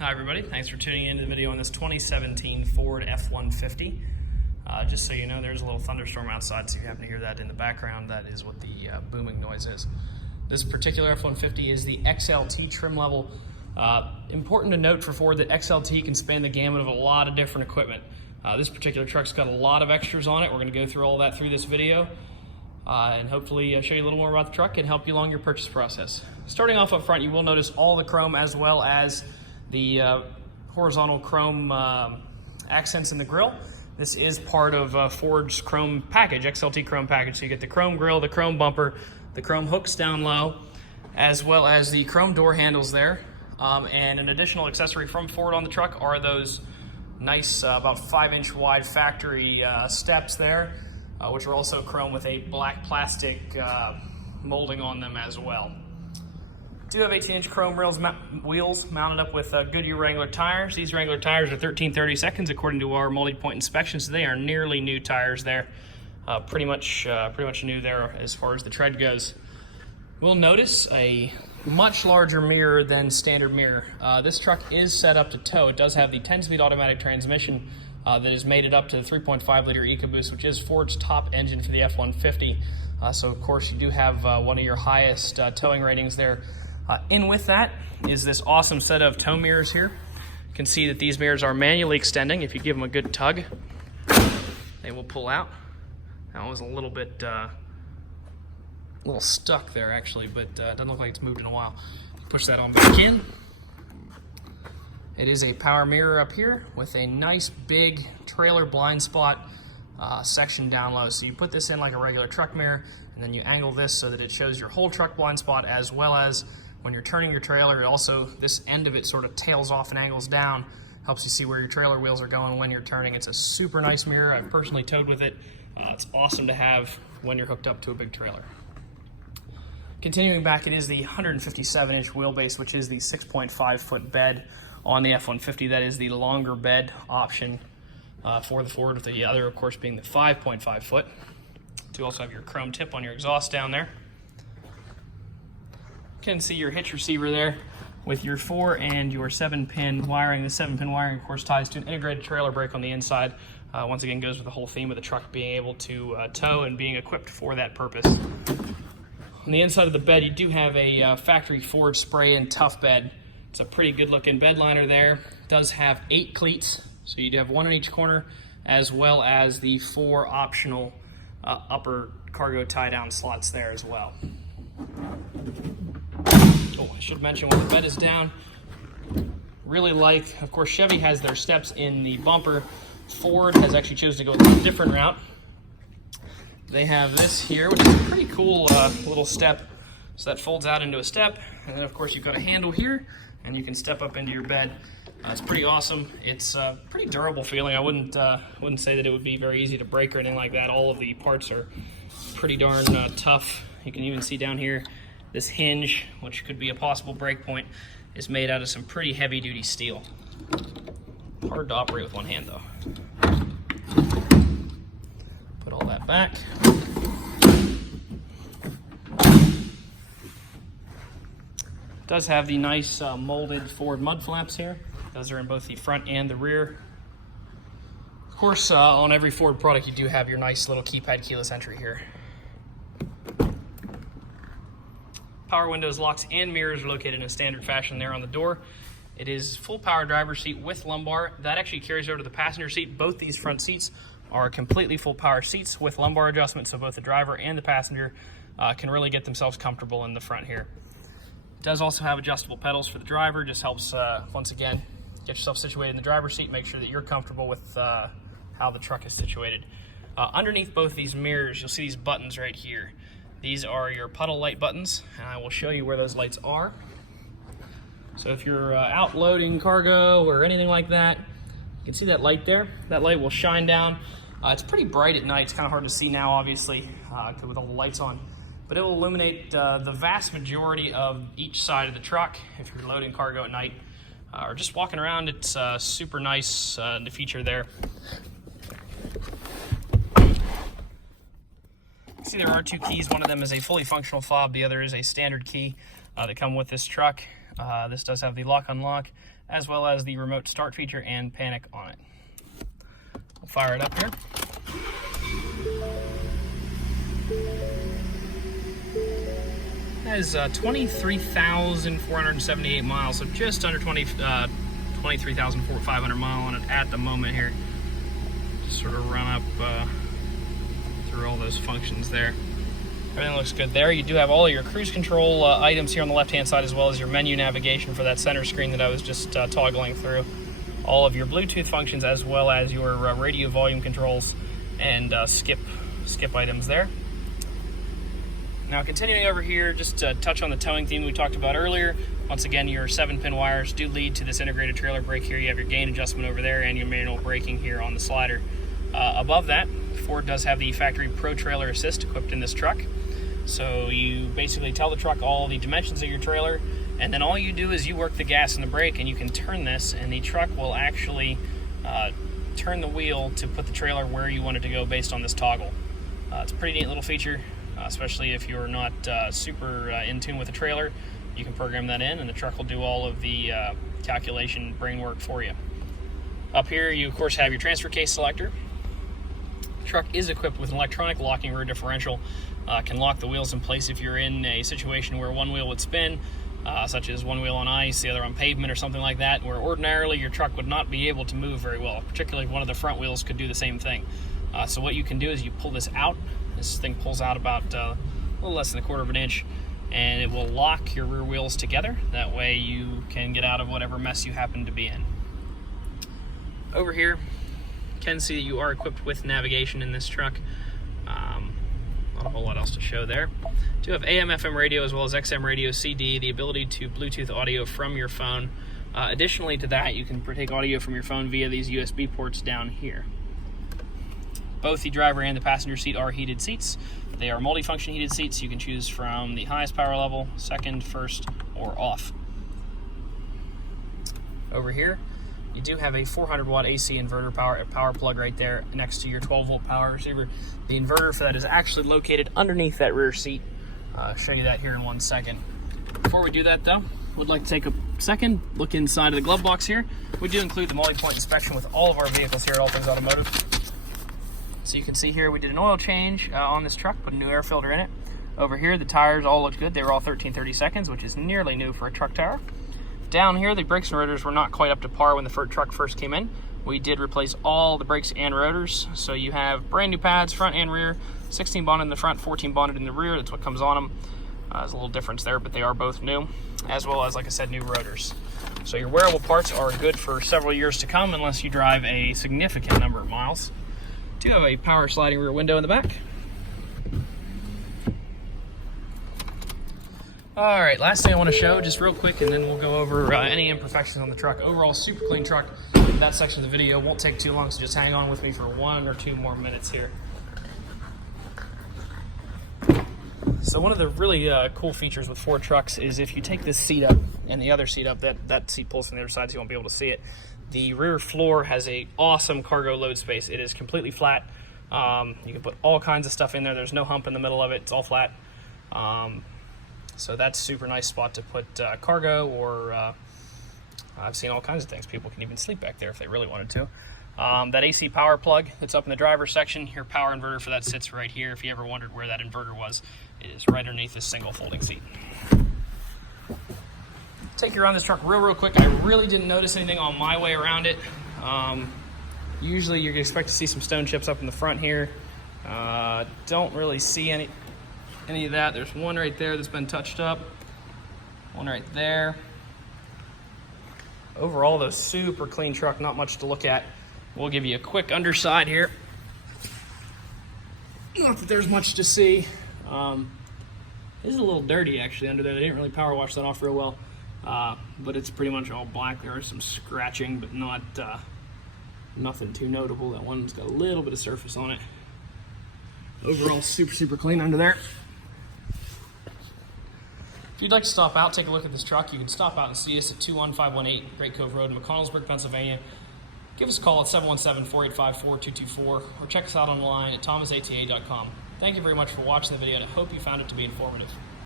Hi everybody, thanks for tuning in to the video on this 2017 Ford F-150. Just so you know, there's a little thunderstorm outside, so if you happen to hear that in the background, that is what the booming noise is. This particular F-150 is the XLT trim level. Important to note for Ford that XLT can span the gamut of a lot of different equipment. This particular truck's got a lot of extras on it. We're going to go through all that through this video and hopefully show you a little more about the truck and help you along your purchase process. Starting off up front, you will notice all the chrome as well as the horizontal chrome accents in the grille. This is part of Ford's chrome package, XLT chrome package. So you get the chrome grille, the chrome bumper, the chrome hooks down low, as well as the chrome door handles there. And an additional accessory from Ford on the truck are those nice about 5-inch wide factory steps there, which are also chrome with a black plastic molding on them as well. Do have 18-inch chrome wheels mounted up with Goodyear Wrangler tires. These Wrangler tires are 13/32 according to our multi-point inspection, so they are nearly new tires there. Pretty much new there as far as the tread goes. We'll notice a much larger mirror than standard mirror. This truck is set up to tow. It does have the 10-speed automatic transmission that is mated up to the 3.5-liter EcoBoost, which is Ford's top engine for the F-150. So of course you do have one of your highest towing ratings there. In with that is this awesome set of tow mirrors here. You can see that these mirrors are manually extending. If you give them a good tug, they will pull out. That was a little bit stuck there actually, but doesn't look like it's moved in a while. Push that on back in. It is a power mirror up here with a nice big trailer blind spot section down low. So you put this in like a regular truck mirror, and then you angle this so that it shows your whole truck blind spot, as well as when you're turning your trailer, also this end of it sort of tails off and angles down, helps you see where your trailer wheels are going when you're turning. It's a super nice mirror. I've personally towed with it. It's awesome to have when you're hooked up to a big trailer. Continuing back, it is the 157-inch wheelbase, which is the 6.5-foot bed on the F-150. That is the longer bed option for the Ford, with the other, of course, being the 5.5 foot. You also have your chrome tip on your exhaust down there. You can see your hitch receiver there with your 4 and your 7-pin wiring. The 7-pin wiring, of course, ties to an integrated trailer brake on the inside. Once again, goes with the whole theme of the truck being able to tow and being equipped for that purpose. On the inside of the bed, you do have a factory Ford spray-in tough bed. It's a pretty good-looking bed liner there. It does have 8 cleats, so you do have 1 in each corner, as well as the 4 optional upper cargo tie-down slots there as well. Oh, I should mention when the bed is down, really like, of course, Chevy has their steps in the bumper. Ford has actually chosen to go a different route. They have this here, which is a pretty cool little step. So that folds out into a step, and then of course you've got a handle here, and you can step up into your bed. It's pretty awesome. It's a pretty durable feeling. I wouldn't say that it would be very easy to break or anything like that. All of the parts are pretty darn tough. You can even see down here, this hinge, which could be a possible break point, is made out of some pretty heavy-duty steel. Hard to operate with one hand, though. Put all that back. It does have the nice molded Ford mud flaps here. Those are in both the front and the rear. Of course, on every Ford product, you do have your nice little keypad keyless entry here. Power windows, locks, and mirrors are located in a standard fashion there on the door. It is full power driver's seat with lumbar. That actually carries over to the passenger seat. Both these front seats are completely full power seats with lumbar adjustment, so both the driver and the passenger can really get themselves comfortable in the front here. It does also have adjustable pedals for the driver. Just helps, once again, get yourself situated in the driver's seat, make sure that you're comfortable with how the truck is situated. Underneath both these mirrors, you'll see these buttons right here. These are your puddle light buttons, and I will show you where those lights are. So if you're out loading cargo or anything like that, you can see that light there. That light will shine down. It's pretty bright at night. It's kind of hard to see now, obviously, with all the lights on. But it will illuminate the vast majority of each side of the truck if you're loading cargo at night. Or just walking around. It's super nice the feature there. See, there are 2 keys. One of them is a fully functional fob. The other is a standard key that come with this truck. This does have the lock unlock as well as the remote start feature and panic on it. We'll fire it up here. That is 23,478 miles, so just under 23,500 mile on it at the moment here. Just sort of run up through all those functions there. Everything looks good there. You do have all of your cruise control items here on the left-hand side, as well as your menu navigation for that center screen that I was just toggling through. All of your Bluetooth functions, as well as your radio volume controls and skip items there. Now, continuing over here, just to touch on the towing theme we talked about earlier. Once again, your 7-pin wires do lead to this integrated trailer brake here. You have your gain adjustment over there and your manual braking here on the slider. Above that, Ford does have the factory Pro Trailer Assist equipped in this truck. So you basically tell the truck all the dimensions of your trailer, and then all you do is you work the gas and the brake, and you can turn this, and the truck will actually turn the wheel to put the trailer where you want it to go based on this toggle. It's a pretty neat little feature. Especially if you're not super in tune with the trailer, you can program that in and the truck will do all of the calculation brain work for you. Up here, you of course have your transfer case selector. The truck is equipped with an electronic locking rear differential. Can lock the wheels in place if you're in a situation where one wheel would spin, such as one wheel on ice, the other on pavement or something like that, where ordinarily your truck would not be able to move very well, particularly if one of the front wheels could do the same thing. So what you can do is you pull this out. This thing pulls out about a little less than 1/4 of an inch, and it will lock your rear wheels together. That way you can get out of whatever mess you happen to be in. Over here, you can see that you are equipped with navigation in this truck. Not a whole lot else to show there. You do have AM, FM radio as well as XM radio, CD, the ability to Bluetooth audio from your phone. Additionally to that, you can take audio from your phone via these USB ports down here. Both the driver and the passenger seat are heated seats. They are multifunction heated seats. You can choose from the highest power level, second, first, or off. Over here, you do have a 400-watt AC inverter power plug right there next to your 12-volt power receiver. The inverter for that is actually located underneath that rear seat. I'll show you that here in 1 second. Before we do that though, would like to take a second, look inside of the glove box here. We do include the multi-point inspection with all of our vehicles here at All Things Automotive. So you can see here we did an oil change on this truck, put a new air filter in it. Over here the tires all looked good. They were all 13/32, which is nearly new for a truck tire. Down here the brakes and rotors were not quite up to par when the truck first came in. We did replace all the brakes and rotors. So you have brand new pads, front and rear, 16 bonded in the front, 14 bonded in the rear. That's what comes on them. There's a little difference there, but they are both new, as well as, like I said, new rotors. So your wearable parts are good for several years to come unless you drive a significant number of miles. Do have a power sliding rear window in the back. All right, last thing I want to show just real quick, and then we'll go over any imperfections on the truck. Overall, super clean truck. That section of the video won't take too long, so just hang on with me for 1 or 2 more minutes here. So one of the really cool features with Ford trucks is if you take this seat up and the other seat up, that seat pulls from the other side so you won't be able to see it. The rear floor has a awesome cargo load space. It is completely flat. You can put all kinds of stuff in there. There's no hump in the middle of it. It's all flat. So that's a super nice spot to put cargo, or I've seen all kinds of things. People can even sleep back there if they really wanted to. That AC power plug that's up in the driver's section, your power inverter for that sits right here. If you ever wondered where that inverter was, it is right underneath this single folding seat. Take you around this truck real quick. I really didn't notice anything on my way around it. Usually you're gonna expect to see some stone chips up in the front here. Don't really see any of that. There's one right there that's been touched up, one right there. Overall though, super clean truck, not much to look at. We'll give you a quick underside here. Not that there's much to see. This is a little dirty actually under there. They didn't really power wash that off real well. But it's pretty much all black. There is some scratching, but not nothing too notable. That one's got a little bit of surface on it. Overall, super clean under there. If you'd like to stop out, take a look at this truck, you can stop out and see us at 21518 Great Cove Road in McConnellsburg, Pennsylvania. Give us a call at 717-485-4224 or check us out online at thomasata.com. Thank you very much for watching the video, and I hope you found it to be informative.